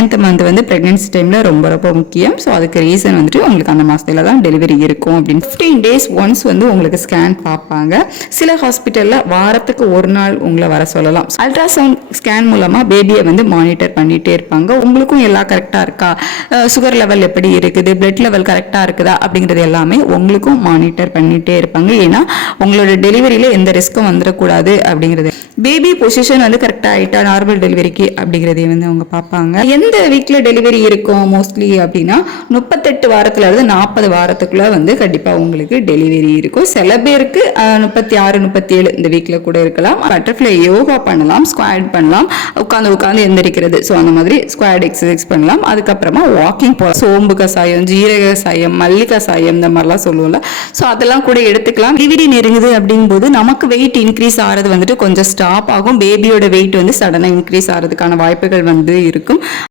Ninth month வந்து pregnancy டைமில் ரொம்ப ரொம்ப முக்கியம். ஸோ அதுக்கு ரீசன் வந்துட்டு உங்களுக்கு அந்த மாதத்துல தான் டெலிவரி இருக்கும் அப்படின்னு. ஃபிஃப்டீன் டேஸ் ஒன்ஸ் வந்து உங்களுக்கு ஸ்கேன் பார்ப்பாங்க. சில ஹாஸ்பிட்டலில் வாரத்துக்கு ஒரு நாள் உங்களை வர சொல்லலாம். அல்ட்ராசவுண்ட் ஸ்கேன் மூலமாக பேபியை வந்து மானிட்டர் பண்ணிகிட்டே இருப்பாங்க. உங்களுக்கும் எல்லாம் கரெக்டாக இருக்கா? சுகர் லெவல் எப்படி இருக்குது? பிளட் லெவல் கரெக்டாக இருக்குதா? அப்படிங்கிறது எல்லாமே உங்களுக்கும் மானிட்டர் பண்ணிகிட்டே இருப்பாங்க. ஏன்னா உங்களோட டெலிவரியில் எந்த ரிஸ்க்கும் வந்துடக்கூடாது அப்படிங்கிறது. பேபி பொசிஷன் வந்து கரெக்டாக ஆகிட்டா நார்மல் டெலிவரிக்கு அப்படிங்கிறதையும் வந்து அவங்க பார்ப்பாங்க. எந்த எந்த வீக்கில் டெலிவரி இருக்கும் மோஸ்ட்லி அப்படின்னா முப்பத்தெட்டு வாரத்தில் இருந்து நாற்பது வாரத்துக்குள்ளே வந்து கண்டிப்பாக உங்களுக்கு டெலிவரி இருக்கும். சில பேருக்கு முப்பத்தி ஆறு முப்பத்தி ஏழு இந்த வீக்கில் கூட இருக்கலாம். பட்டர்ஃப்ளை யோகா பண்ணலாம் ஸ்குவாட் பண்ணலாம். உட்காந்து உட்காந்து எந்திரிக்கிறது. ஸோ அந்த மாதிரி ஸ்குவாட் எக்ஸசைஸ் பண்ணலாம். அதுக்கப்புறமா வாக்கிங் போகலாம் சோம்பு கசாயம் ஜீரக கசாயம் மல்லி கசாயம் இந்த மாதிரிலாம் சொல்லுவோம்ல. ஸோ அதெல்லாம் கூட எடுத்துக்கலாம். டெலிவரி நெருங்குது அப்படிங்கும்போது நமக்கு வெயிட் இன்க்ரீஸ் ஆகிறது வந்துட்டு கொஞ்சம் ஸ்டாப் ஆகும். பேபியோட வெயிட் வந்து சடனாக இன்க்ரீஸ் ஆகிறதுக்கான வாய்ப்புகள் வந்து இருக்கும்.